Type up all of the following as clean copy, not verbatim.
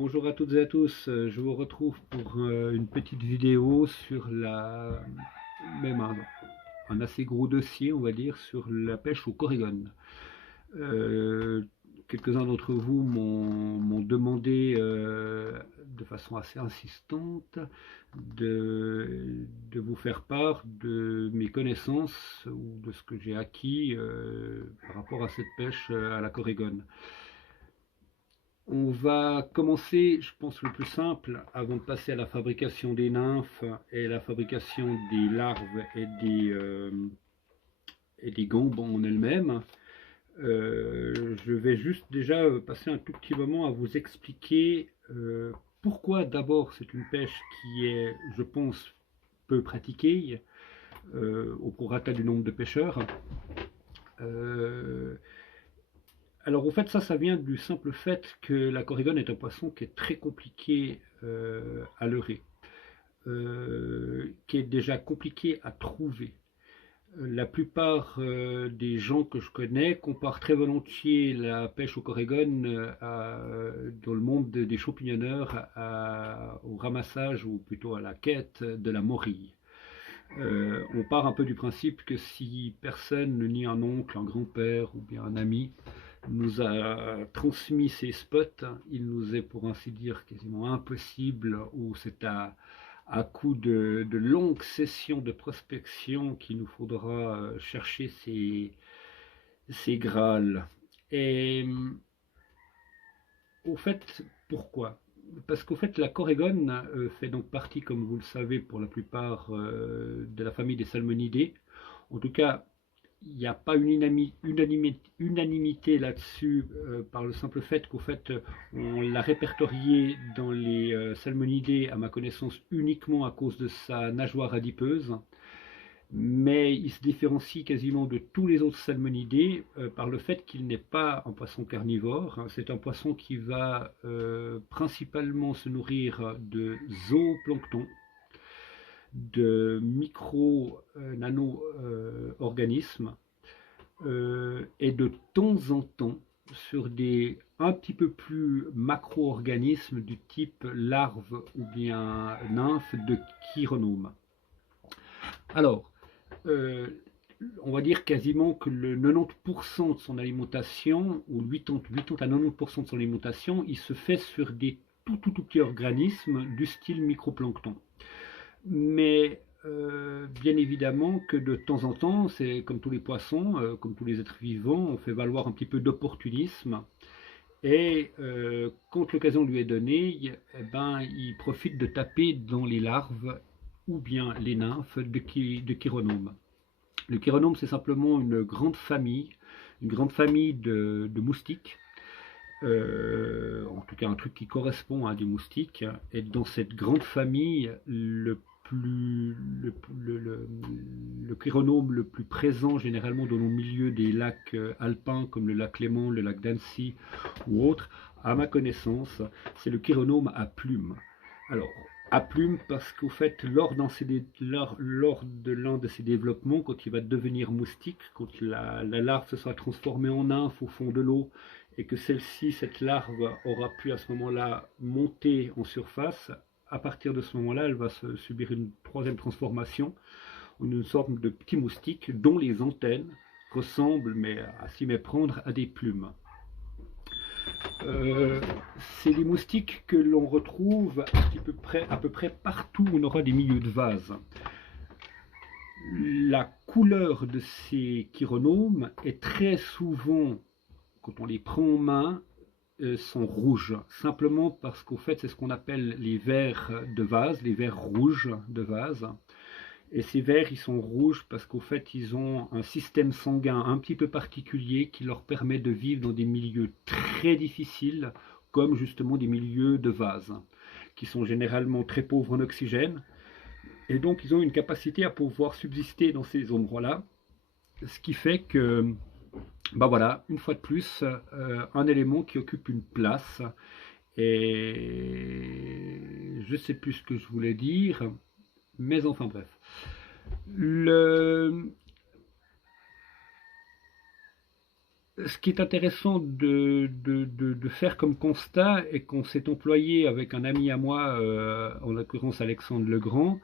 Bonjour à toutes et à tous, je vous retrouve pour une petite vidéo sur même un assez gros dossier, on va dire, sur la pêche au Corrigan. Euh, Quelques-uns d'entre vous m'ont demandé de façon assez insistante de vous faire part de mes connaissances ou de ce que j'ai acquis par rapport à cette pêche à la Corrigan. On va commencer, je pense, le plus simple, avant de passer à la fabrication des nymphes et la fabrication des larves et des gambes en elles-mêmes. Je vais juste déjà passer un tout petit moment à vous expliquer pourquoi d'abord c'est une pêche qui est, je pense, peu pratiquée au prorata du nombre de pêcheurs. Euh, Alors au fait ça vient du simple fait que la corrigone est un poisson qui est très compliqué à leurrer, qui est déjà compliqué à trouver. La plupart des gens que je connais comparent très volontiers la pêche au corrigone dans le monde des champignonneurs au ramassage ou plutôt à la quête de la morille. On part un peu du principe que si personne, ni un oncle, un grand-père ou bien un ami, nous a transmis ces spots, il nous est pour ainsi dire quasiment impossible, ou c'est à coup de longues sessions de prospection qu'il nous faudra chercher ces grâles. Et au fait, pourquoi? Parce qu'au fait, la corrigone fait donc partie, comme vous le savez, pour la plupart de la famille des salmonidés. En tout cas, il n'y a pas une unanimité là-dessus par le simple fait qu'au fait, on l'a répertorié dans les salmonidés, à ma connaissance, uniquement à cause de sa nageoire adipeuse. Mais il se différencie quasiment de tous les autres salmonidés par le fait qu'il n'est pas un poisson carnivore. C'est un poisson qui va principalement se nourrir de zooplancton, de micro-nano-organismes, et de temps en temps sur des un petit peu plus macro-organismes du type larve ou bien nymphe de chironomes. Alors, euh, on va dire quasiment que le 90% de son alimentation, ou 80 à 90% de son alimentation, il se fait sur des tout petits organismes du style microplancton. Mais bien évidemment que de temps en temps, c'est comme tous les poissons, comme tous les êtres vivants, on fait valoir un petit peu d'opportunisme. Et quand l'occasion lui est donnée, eh ben, il profite de taper dans les larves ou bien les nymphes de chironomes. Le chironome, c'est simplement une grande famille de moustiques. En tout cas, un truc qui correspond à des moustiques. Et dans cette grande famille, le chironome le plus présent généralement dans nos milieux des lacs alpins comme le lac Léman, le lac d'Annecy ou autres, à ma connaissance, c'est le chironome à plumes. Alors, à plumes parce qu'au fait, lors de l'un de ses développements, quand il va devenir moustique, quand la larve se sera transformée en nymphe au fond de l'eau, et que cette larve aura pu à ce moment-là monter en surface, à partir de ce moment-là, elle va subir une troisième transformation, une sorte de petit moustique dont les antennes ressemblent, mais à s'y méprendre, à des plumes. Euh, c'est des moustiques que l'on retrouve à peu près partout où on aura des milieux de vase. La couleur de ces chironomes est très souvent, quand on les prend en main, sont rouges, simplement parce qu'au fait, c'est ce qu'on appelle les vers de vase, les vers rouges de vase. Et ces vers, ils sont rouges parce qu'au fait, ils ont un système sanguin un petit peu particulier qui leur permet de vivre dans des milieux très difficiles, comme justement des milieux de vase, qui sont généralement très pauvres en oxygène. Et donc, ils ont une capacité à pouvoir subsister dans ces endroits-là, ce qui fait que ben voilà, une fois de plus, un élément qui occupe une place. Et je ne sais plus ce que je voulais dire, mais enfin bref. Le, Ce qui est intéressant de faire comme constat et qu'on s'est employé avec un ami à moi, en l'occurrence Alexandre Legrand,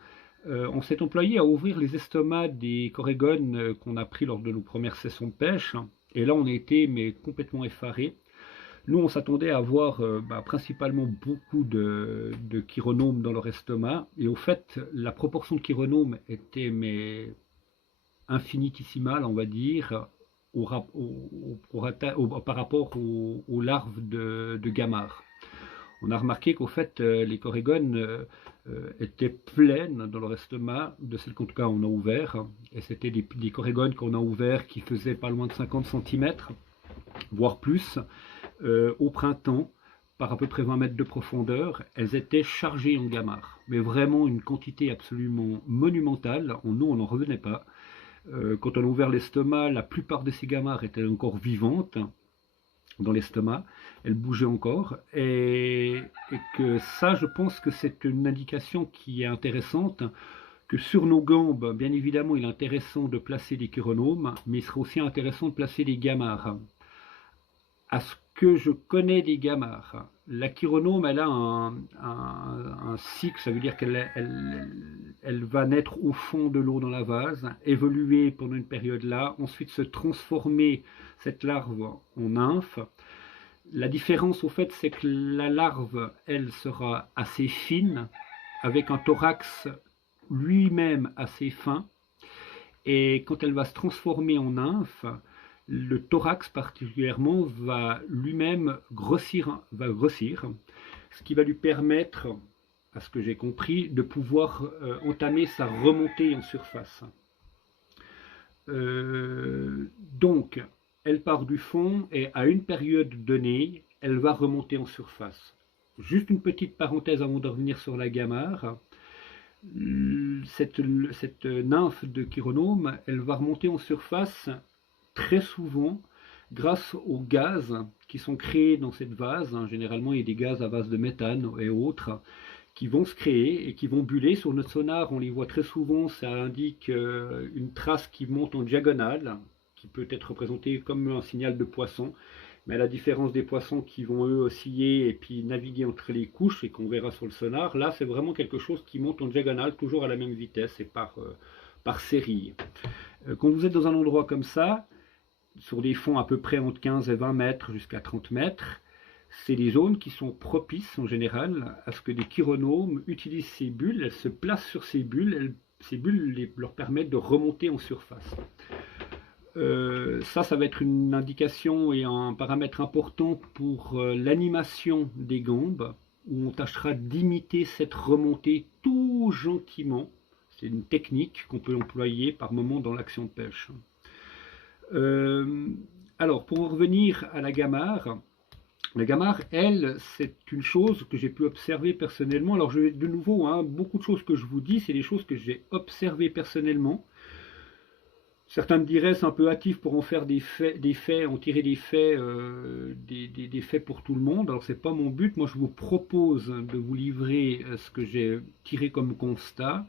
on s'est employé à ouvrir les estomacs des corégones qu'on a pris lors de nos premières sessions de pêche. Et là, on a été mais complètement effarés. Nous, on s'attendait à avoir principalement beaucoup de chironomes dans leur estomac. Et au fait, la proportion de chironomes était mais infinitésimale, on va dire, par rapport aux larves de gamarres. On a remarqué qu'au fait, les corégones étaient pleines dans leur estomac, de celles qu'en tout cas on a ouvert. Et c'était des corégones qu'on a ouverts qui faisaient pas loin de 50 cm, voire plus, au printemps, par à peu près 20 mètres de profondeur. Elles étaient chargées en gamarres, mais vraiment une quantité absolument monumentale. Nous, on n'en revenait pas. Quand on a ouvert l'estomac, la plupart de ces gamarres étaient encore vivantes dans l'estomac, elles bougeaient encore, et que ça, je pense que c'est une indication qui est intéressante, que sur nos gambes, bien évidemment, il est intéressant de placer des chironomes, mais il serait aussi intéressant de placer des gamarres. À ce que je connais des gamarres, la chironome, elle a un cycle, ça veut dire qu'elle va naître au fond de l'eau dans la vase, évoluer pendant une période là, ensuite se transformer, cette larve, en nymphe. La différence au fait, c'est que la larve, elle sera assez fine, avec un thorax lui-même assez fin, et quand elle va se transformer en nymphe, le thorax particulièrement va lui-même grossir, ce qui va lui permettre, à ce que j'ai compris, de pouvoir entamer sa remontée en surface. Donc, elle part du fond et à une période donnée, elle va remonter en surface. Juste une petite parenthèse avant de revenir sur la gamarre. Cette nymphe de chironome, elle va remonter en surface très souvent grâce aux gaz qui sont créés dans cette vase. Généralement, il y a des gaz à base de méthane et autres qui vont se créer et qui vont buller. Sur notre sonar, on les voit très souvent, ça indique une trace qui monte en diagonale, qui peut être représentée comme un signal de poisson. Mais à la différence des poissons qui vont eux osciller et puis naviguer entre les couches et qu'on verra sur le sonar, là c'est vraiment quelque chose qui monte en diagonale, toujours à la même vitesse et par série. Quand vous êtes dans un endroit comme ça, sur des fonds à peu près entre 15 et 20 mètres jusqu'à 30 mètres, c'est des zones qui sont propices en général à ce que des chironomes utilisent ces bulles, elles se placent sur ces bulles, ces bulles leur permettent de remonter en surface. Ça va être une indication et un paramètre important pour l'animation des gambes, où on tâchera d'imiter cette remontée tout gentiment. C'est une technique qu'on peut employer par moment dans l'action de pêche. Alors, pour en revenir à la gamarre, elle, c'est une chose que j'ai pu observer personnellement. Alors, de nouveau, beaucoup de choses que je vous dis, c'est des choses que j'ai observées personnellement. Certains me diraient c'est un peu hâtif pour en faire des faits, en tirer des faits, des faits pour tout le monde. Alors c'est pas mon but. Moi je vous propose de vous livrer ce que j'ai tiré comme constat.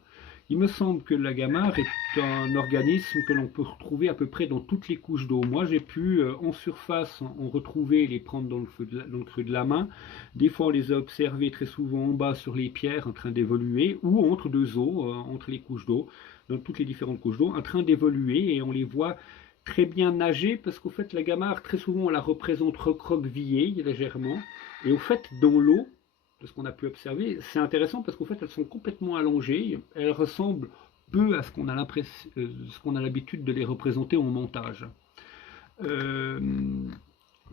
Il me semble que la gamarre est un organisme que l'on peut retrouver à peu près dans toutes les couches d'eau. Moi j'ai pu en surface en retrouver et les prendre dans le creux de la main. Des fois on les a observés très souvent en bas sur les pierres en train d'évoluer ou entre deux eaux, entre les couches d'eau, dans toutes les différentes couches d'eau, en train d'évoluer et on les voit très bien nager parce qu'au fait la gamarre très souvent on la représente recroquevillée légèrement et au fait dans l'eau, de ce qu'on a pu observer, c'est intéressant parce qu'au fait elles sont complètement allongées, elles ressemblent peu à ce qu'on a l'habitude de les représenter en montage.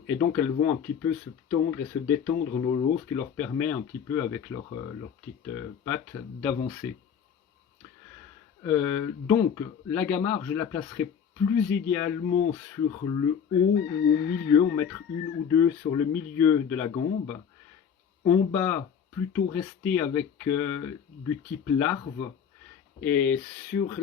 Et donc elles vont un petit peu se tendre et se détendre dans l'eau, ce qui leur permet un petit peu avec leurs petites pattes d'avancer. Donc la gamarre, je la placerai plus idéalement sur le haut ou au milieu, on mettre une ou deux sur le milieu de la gambe. En bas, plutôt rester avec du type larve. Et sur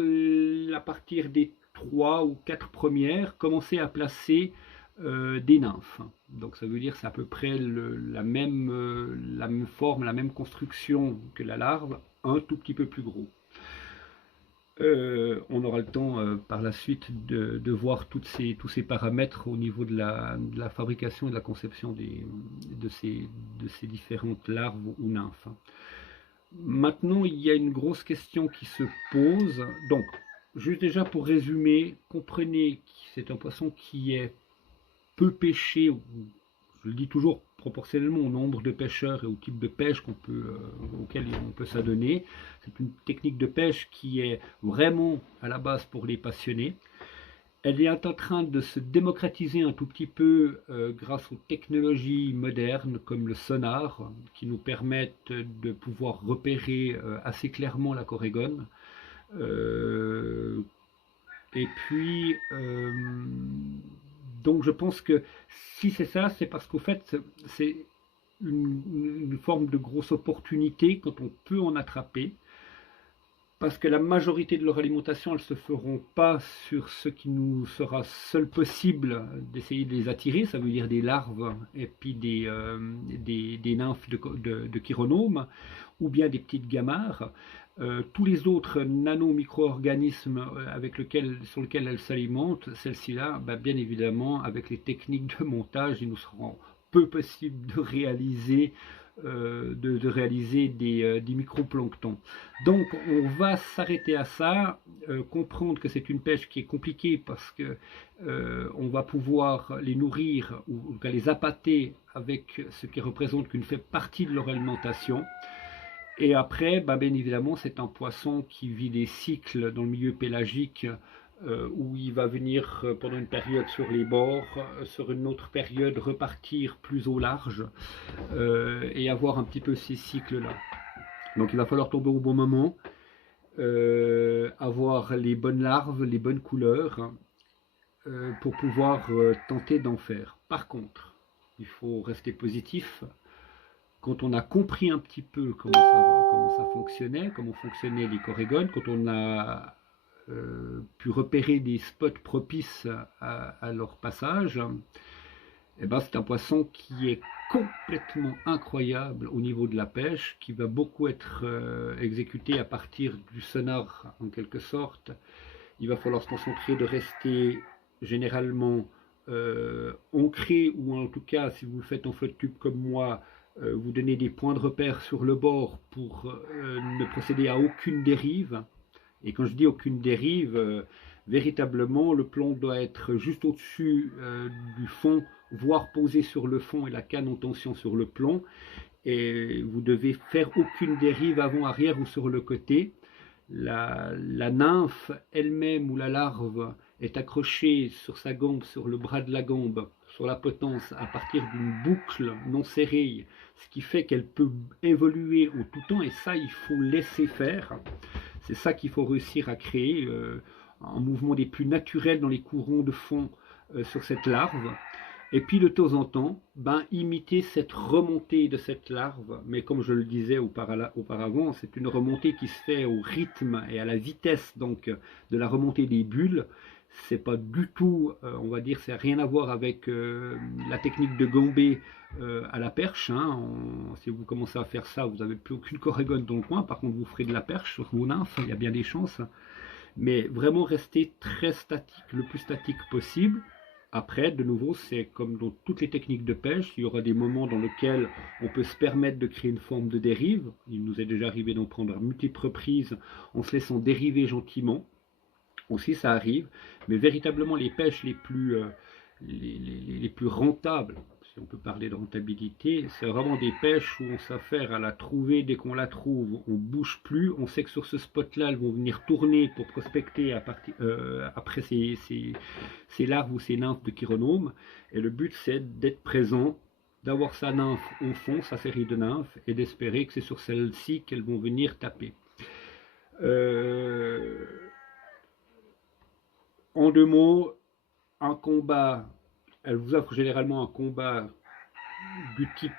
à partir des 3 ou 4 premières, commencer à placer des nymphes. Donc ça veut dire c'est à peu près la même forme, la même construction que la larve, un tout petit peu plus gros. On aura le temps par la suite de voir tous ces paramètres au niveau de la fabrication et de la conception de ces différentes larves ou nymphes. Maintenant, il y a une grosse question qui se pose. Donc, juste déjà pour résumer, comprenez que c'est un poisson qui est peu pêché, je le dis toujours proportionnellement au nombre de pêcheurs et au type de pêche auquel on peut s'adonner. C'est une technique de pêche qui est vraiment à la base pour les passionnés. Elle est en train de se démocratiser un tout petit peu grâce aux technologies modernes comme le sonar qui nous permettent de pouvoir repérer assez clairement la corégone. Et puis, donc je pense que si c'est ça, c'est parce qu'au fait, c'est une forme de grosse opportunité quand on peut en attraper, parce que la majorité de leur alimentation, elles ne se feront pas sur ce qui nous sera seul possible d'essayer de les attirer, ça veut dire des larves et puis des nymphes de chironomes, ou bien des petites gamarres. Tous les autres nano-micro-organismes sur lesquels elles s'alimentent, celles-ci-là, bien évidemment, avec les techniques de montage, il nous sera peu possible de réaliser des microplanctons. Donc on va s'arrêter à ça, comprendre que c'est une pêche qui est compliquée parce que on va pouvoir les nourrir ou les appâter avec ce qui représente qu'une fait partie de leur alimentation. Et après, bien évidemment, c'est un poisson qui vit des cycles dans le milieu pélagique où il va venir pendant une période sur les bords, sur une autre période repartir plus au large et avoir un petit peu ces cycles-là. Donc il va falloir tomber au bon moment, avoir les bonnes larves, les bonnes couleurs pour pouvoir tenter d'en faire. Par contre, il faut rester positif. Quand on a compris un petit peu comment ça fonctionnait, comment fonctionnaient les corégones, quand on a pu repérer des spots propices à leur passage, c'est un poisson qui est complètement incroyable au niveau de la pêche, qui va beaucoup être exécuté à partir du sonar en quelque sorte. Il va falloir se concentrer de rester généralement ancré, ou en tout cas si vous le faites en flotte tube comme moi, vous donnez des points de repère sur le bord pour ne procéder à aucune dérive. Et quand je dis aucune dérive, véritablement le plomb doit être juste au-dessus du fond, voire posé sur le fond et la canne en tension sur le plomb. Et vous devez faire aucune dérive avant, arrière ou sur le côté. La nymphe elle-même ou la larve est accrochée sur sa gambe, sur le bras de la gambe, sur la potence à partir d'une boucle non serrée, ce qui fait qu'elle peut évoluer au tout temps, et ça il faut laisser faire. C'est ça qu'il faut réussir à créer, un mouvement des plus naturels dans les courants de fond sur cette larve. Et puis de temps en temps, imiter cette remontée de cette larve, mais comme je le disais auparavant, c'est une remontée qui se fait au rythme et à la vitesse donc de la remontée des bulles. C'est pas du tout, on va dire, c'est rien à voir avec la technique de gambé à la perche. Si vous commencez à faire ça, vous n'avez plus aucune corégone dans le coin. Par contre, vous ferez de la perche sur vos nymphes, il y a bien des chances. Mais vraiment rester très statique, le plus statique possible. Après, de nouveau, c'est comme dans toutes les techniques de pêche, il y aura des moments dans lesquels on peut se permettre de créer une forme de dérive. Il nous est déjà arrivé d'en prendre à multiples reprises en se laissant dériver gentiment. Aussi, ça arrive. Mais véritablement, les pêches les plus rentables, si on peut parler de rentabilité, c'est vraiment des pêches où on s'affaire à la trouver. Dès qu'on la trouve, on ne bouge plus. On sait que sur ce spot-là, elles vont venir tourner pour prospecter après ces larves ou ces nymphes de chironomes. Et le but, c'est d'être présent, d'avoir sa nymphe au fond, sa série de nymphes, et d'espérer que c'est sur celle-ci qu'elles vont venir taper. En deux mots, un combat, elle vous offre généralement un combat du type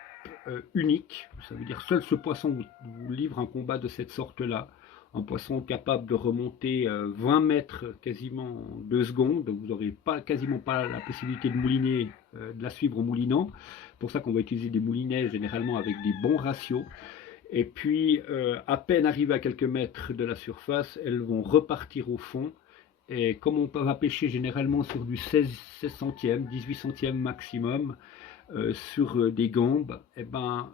unique, ça veut dire seul ce poisson vous livre un combat de cette sorte-là, un poisson capable de remonter 20 mètres quasiment en 2 secondes, vous n'aurez quasiment pas la possibilité de mouliner, de la suivre en moulinant, pour ça qu'on va utiliser des moulinets généralement avec des bons ratios. Et puis, à peine arrivées à quelques mètres de la surface, elles vont repartir au fond. Et comme on va pêcher généralement sur du 16 centièmes, 18 centièmes maximum, sur des gambes, eh ben,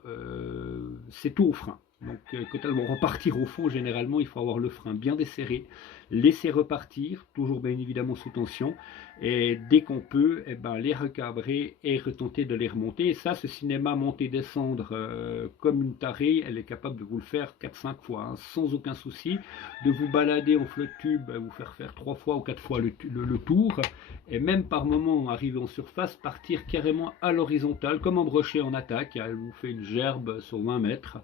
c'est tout au frein. Donc quand elles vont repartir au fond, généralement, il faut avoir le frein bien desserré, laisser repartir, toujours bien évidemment sous tension, et dès qu'on peut, eh ben, les recabrer et retenter de les remonter. Et ça, ce cinéma monter-descendre comme une tarée, elle est capable de vous le faire 4-5 fois, hein, sans aucun souci, de vous balader en flotte tube, vous faire 3 fois ou 4 fois le tour, et même par moment, arriver en surface, partir carrément à l'horizontale, comme un brochet en attaque. Elle vous fait une gerbe sur 20 mètres.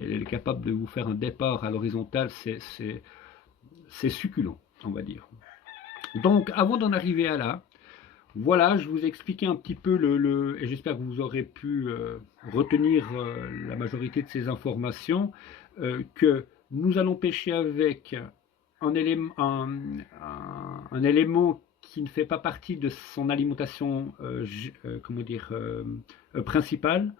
Elle est capable de vous faire un départ à l'horizontale. C'est succulent, on va dire. Donc, avant d'en arriver à là, voilà, je vous ai expliqué un petit peu et j'espère que vous aurez pu retenir la majorité de ces informations, que nous allons pêcher avec un élément qui ne fait pas partie de son alimentation comment dire, principale.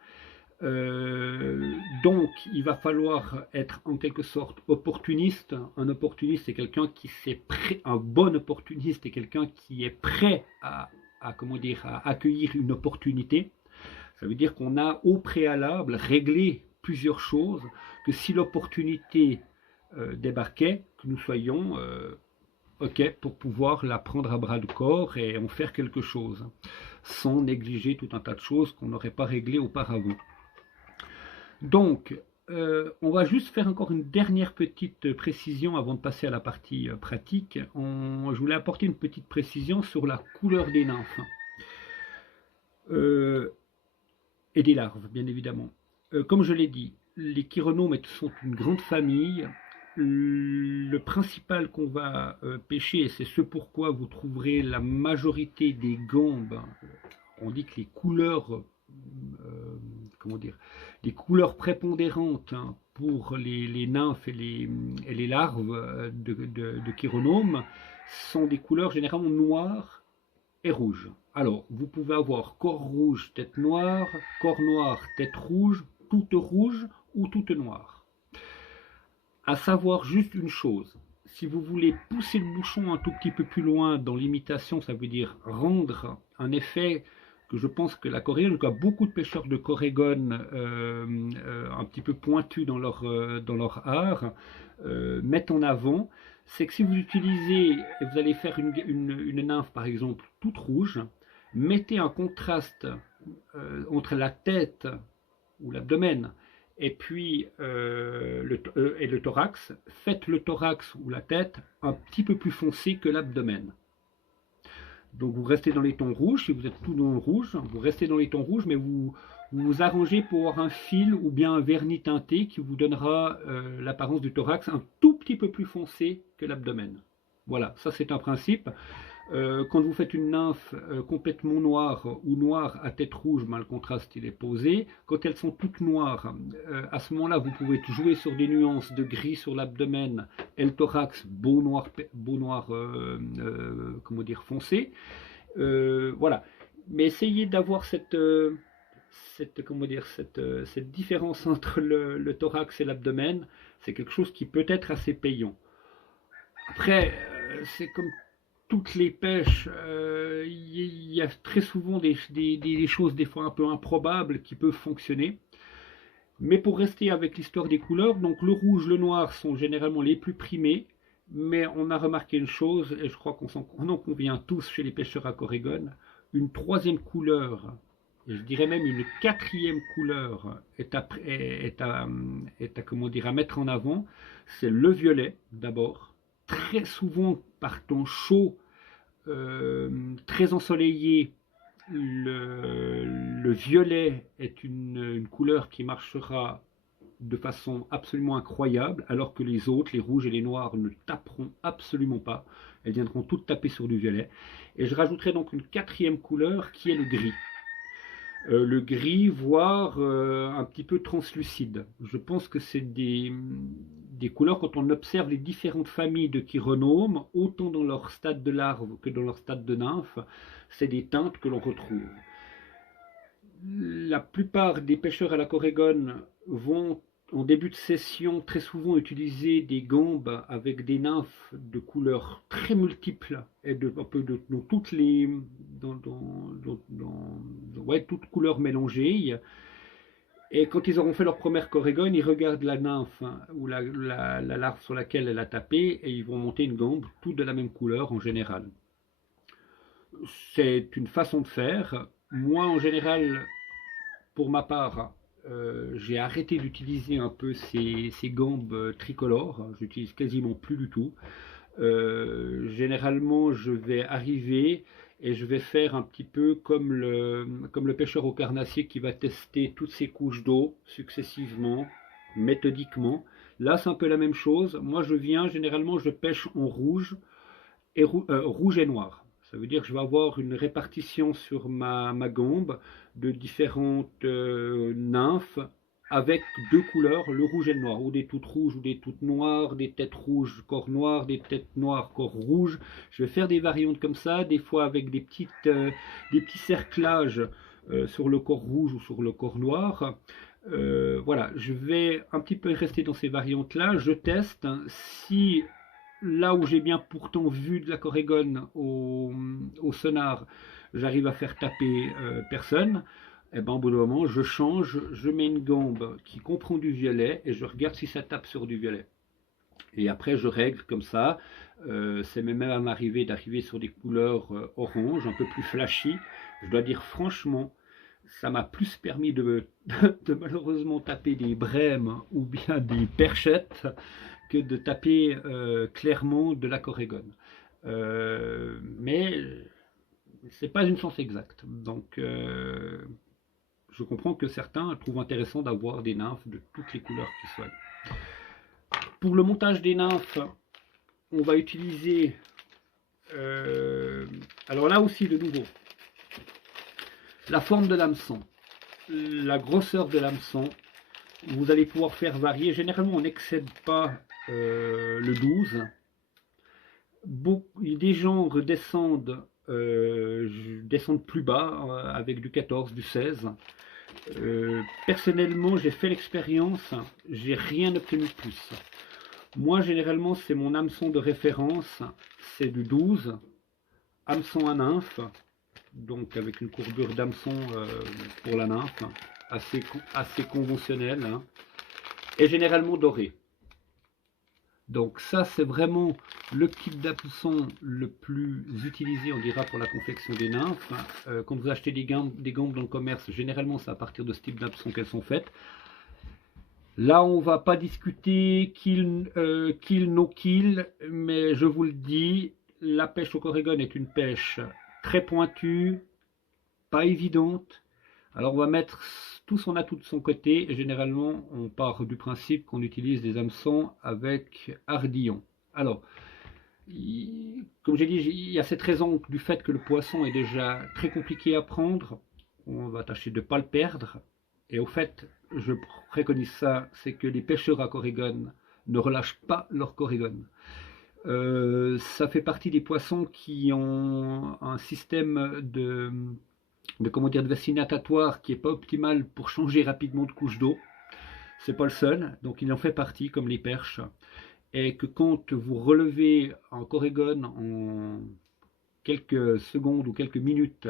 Donc, il va falloir être en quelque sorte opportuniste. Un opportuniste, c'est quelqu'un qui s'est prêt, un bon opportuniste est quelqu'un qui est prêt comment dire, à accueillir une opportunité. Ça veut dire qu'on a au préalable réglé plusieurs choses, que si l'opportunité débarquait, que nous soyons OK pour pouvoir la prendre à bras de corps et en faire quelque chose, sans négliger tout un tas de choses qu'on n'aurait pas réglées auparavant. Donc, on va juste faire encore une dernière petite précision avant de passer à la partie pratique. Je voulais apporter une petite précision sur la couleur des nymphes et des larves, bien évidemment. Comme je l'ai dit, les chironomes sont une grande famille. Le principal qu'on va pêcher, et c'est ce pourquoi vous trouverez la majorité des gambes, on dit que les couleurs, comment dire, les couleurs prépondérantes, hein, pour les nymphes et les larves de chironomes sont des couleurs généralement noires et rouges. Alors, vous pouvez avoir corps rouge, tête noire, corps noir, tête rouge, toute rouge ou toute noire. À savoir juste une chose, si vous voulez pousser le bouchon un tout petit peu plus loin dans l'imitation, ça veut dire rendre un effet que je pense que la Corégone, en tout cas beaucoup de pêcheurs de Corégone un petit peu pointus dans leur art, mettent en avant, c'est que si vous utilisez, vous allez faire une nymphe par exemple toute rouge, mettez un contraste entre la tête ou l'abdomen et puis le thorax, faites le thorax ou la tête un petit peu plus foncé que l'abdomen. Donc vous restez dans les tons rouges, si vous êtes tout dans le rouge, vous restez dans les tons rouges, mais vous vous arrangez pour avoir un fil ou bien un vernis teinté qui vous donnera l'apparence du thorax un tout petit peu plus foncé que l'abdomen. Voilà, ça c'est un principe. Quand vous faites une nymphe complètement noire ou noire à tête rouge, ben, le contraste il est posé. Quand elles sont toutes noires, à ce moment-là, vous pouvez jouer sur des nuances de gris sur l'abdomen et le thorax beau noir comment dire, foncé. Voilà. Mais essayez d'avoir comment dire, cette différence entre le thorax et l'abdomen. C'est quelque chose qui peut être assez payant. Après, c'est comme toutes les pêches, il y a très souvent des choses des fois un peu improbables qui peuvent fonctionner. Mais pour rester avec l'histoire des couleurs, donc le rouge, le noir sont généralement les plus primés, mais on a remarqué une chose, et je crois qu'on en convient tous chez les pêcheurs à Corégone, une troisième couleur, et je dirais même une quatrième couleur comment dire, à mettre en avant, c'est le violet d'abord. Très souvent, par temps chaud, très ensoleillé, le violet est une couleur qui marchera de façon absolument incroyable, alors que les autres, les rouges et les noirs, ne taperont absolument pas. Elles viendront toutes taper sur du violet. Et je rajouterai donc une quatrième couleur qui est le gris. Le gris, voire un petit peu translucide. Je pense que c'est des couleurs, quand on observe les différentes familles de chironomes, autant dans leur stade de larve que dans leur stade de nymphe, c'est des teintes que l'on retrouve. La plupart des pêcheurs à la Corégone vont en début de session, très souvent utiliser des gambes avec des nymphes de couleurs très multiples et un peu dans toutes les ouais, toutes couleurs mélangées. Et quand ils auront fait leur première corégone, ils regardent la nymphe ou la larve sur laquelle elle a tapé et ils vont monter une gambe, toutes de la même couleur en général. C'est une façon de faire. Moi, en général, pour ma part, j'ai arrêté d'utiliser un peu ces gambes tricolores. J'utilise quasiment plus du tout. Généralement, je vais arriver et je vais faire un petit peu comme le pêcheur au carnassier qui va tester toutes ses couches d'eau successivement, méthodiquement. Là, c'est un peu la même chose. Moi, je viens, généralement, je pêche en rouge rouge et noir. Ça veut dire que je vais avoir une répartition sur ma gambe de différentes nymphes avec deux couleurs, le rouge et le noir, ou des toutes rouges ou des toutes noires, des têtes rouges, corps noir, des têtes noires, corps rouge. Je vais faire des variantes comme ça, des fois avec des petits cerclages sur le corps rouge ou sur le corps noir. Voilà, je vais un petit peu rester dans ces variantes-là. Je teste. Si là où j'ai bien pourtant vu de la corégone au sonar, j'arrive à faire taper personne, et ben au bout d'un moment, je change, je mets une gambe qui comprend du violet et je regarde si ça tape sur du violet. Et après, je règle comme ça. C'est même à m'arriver d'arriver sur des couleurs orange, un peu plus flashy. Je dois dire franchement, ça m'a plus permis de malheureusement taper des brèmes ou bien des perchettes que de taper clairement de la corégone. Mais c'est pas une science exacte. Donc je comprends que certains trouvent intéressant d'avoir des nymphes de toutes les couleurs qui soient. Pour le montage des nymphes, on va utiliser alors là aussi de nouveau la forme de l'hameçon, la grosseur de l'hameçon. Vous allez pouvoir faire varier. Généralement, on n'excède pas le 12. Des gens redescendent descendent plus bas avec du 14, du 16. Personnellement, j'ai fait l'expérience, j'ai rien obtenu de plus. Moi, généralement, c'est mon hameçon de référence, c'est du 12, hameçon à nymphe, donc avec une courbure d'hameçon pour la nymphe, assez conventionnelle, hein, et généralement doré. Donc ça, c'est vraiment le type d'hameçon le plus utilisé, on dira, pour la confection des nymphes. Quand vous achetez des gambes dans le commerce, généralement, c'est à partir de ce type d'hameçon qu'elles sont faites. Là, on ne va pas discuter kill, no kill, mais je vous le dis, la pêche au corégone est une pêche très pointue, pas évidente. Alors, on va mettre tout son atout de son côté, et généralement, on part du principe qu'on utilise des hameçons avec ardillon. Alors, comme j'ai dit, il y a cette raison du fait que le poisson est déjà très compliqué à prendre. On va tâcher de ne pas le perdre. Et au fait, je préconise ça, c'est que les pêcheurs à corégone ne relâchent pas leur corégone. Ça fait partie des poissons qui ont un système de vessie natatoire qui n'est pas optimal pour changer rapidement de couche d'eau. C'est pas le seul, donc il en fait partie, comme les perches. Et que quand vous relevez en corégone en quelques secondes ou quelques minutes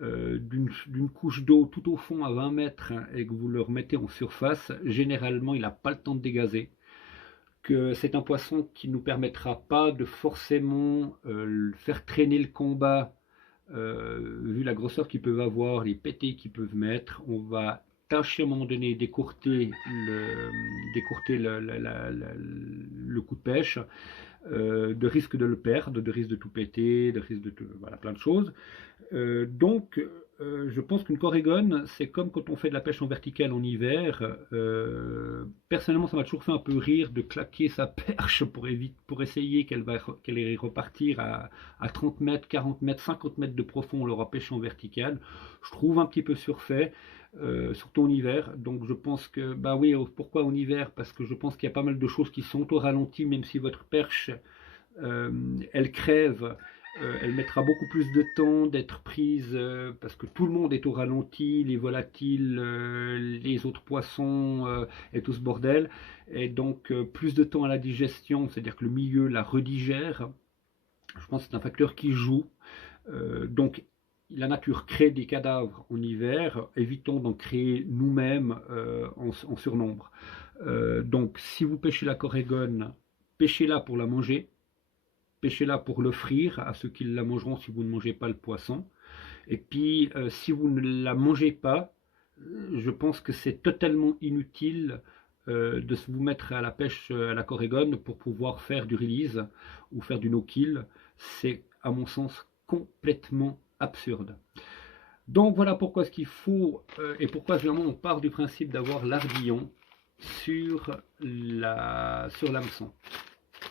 d'une couche d'eau tout au fond à 20 mètres et que vous le remettez en surface, généralement il n'a pas le temps de dégazer. Que c'est un poisson qui ne nous permettra pas de forcément faire traîner le combat, vu la grosseur qu'ils peuvent avoir, les pétés qu'ils peuvent mettre. On va tâcher à un moment donné d'écourter le coup de pêche, de risque de le perdre, de risque de tout péter, de risque de voilà, plein de choses. Donc, je pense qu'une corégone, c'est comme quand on fait de la pêche en verticale en hiver. Personnellement, ça m'a toujours fait un peu rire de claquer sa perche pour essayer qu'elle aille repartir à 30 mètres, 40 mètres, 50 mètres de profond. On l'aura pêché en verticale. Je trouve un petit peu surfait, surtout en hiver. Donc, je pense que, bah oui, pourquoi en hiver? Parce que je pense qu'il y a pas mal de choses qui sont au ralenti, même si votre perche, elle crève. Elle mettra beaucoup plus de temps d'être prise parce que tout le monde est au ralenti, les volatiles, les autres poissons et tout ce bordel. Et donc plus de temps à la digestion, c'est-à-dire que le milieu la redigère. Je pense que c'est un facteur qui joue. Donc la nature crée des cadavres en hiver, évitons d'en créer nous-mêmes en surnombre. Donc si vous pêchez la corégone, pêchez-la pour la manger. Pêchez-la pour l'offrir à ceux qui la mangeront si vous ne mangez pas le poisson. Et puis, si vous ne la mangez pas, je pense que c'est totalement inutile de vous mettre à la pêche à la corégone pour pouvoir faire du release ou faire du no-kill. C'est, à mon sens, complètement absurde. Donc voilà pourquoi ce qu'il faut, et pourquoi généralement on part du principe d'avoir l'ardillon sur l'hameçon.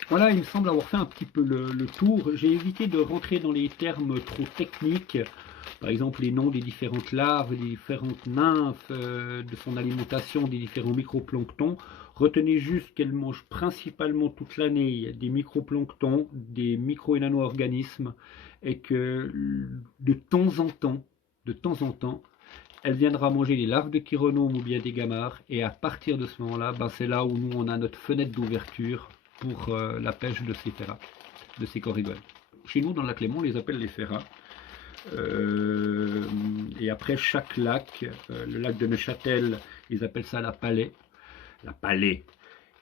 Voilà, il me semble avoir fait un petit peu le tour. J'ai évité de rentrer dans les termes trop techniques, par exemple les noms des différentes larves, des différentes nymphes, de son alimentation, des différents microplanctons. Retenez juste qu'elle mange principalement toute l'année des microplanctons, des micro- et nano-organismes, et que de temps en temps, elle viendra manger les larves de chironomes ou bien des gamarres, et à partir de ce moment-là, ben c'est là où nous on a notre fenêtre d'ouverture pour la pêche de ces ferrats, de ces corégones. Chez nous, dans le lac Léman, on les appelle les ferrats. Et après, chaque lac, le lac de Neuchâtel, ils appellent ça la palais. La palais.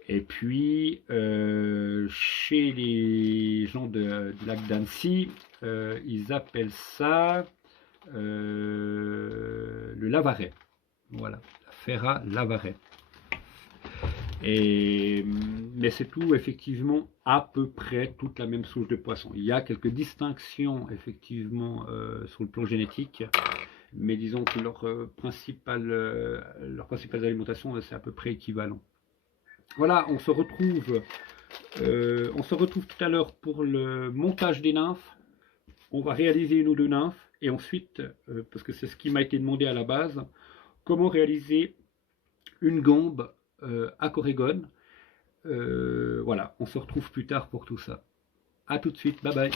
Et puis, chez les gens du lac d'Annecy, ils appellent ça le lavaret. Voilà, la ferra lavaret. Mais c'est tout, effectivement, à peu près toute la même souche de poisson. Il y a quelques distinctions, effectivement, sur le plan génétique, mais disons que leur principale alimentation, c'est à peu près équivalent. Voilà, on se retrouve tout à l'heure pour le montage des nymphes. On va réaliser une ou deux nymphes, et ensuite, parce que c'est ce qui m'a été demandé à la base, comment réaliser une gambe à corégone. Voilà, on se retrouve plus tard pour tout ça. A tout de suite, bye bye.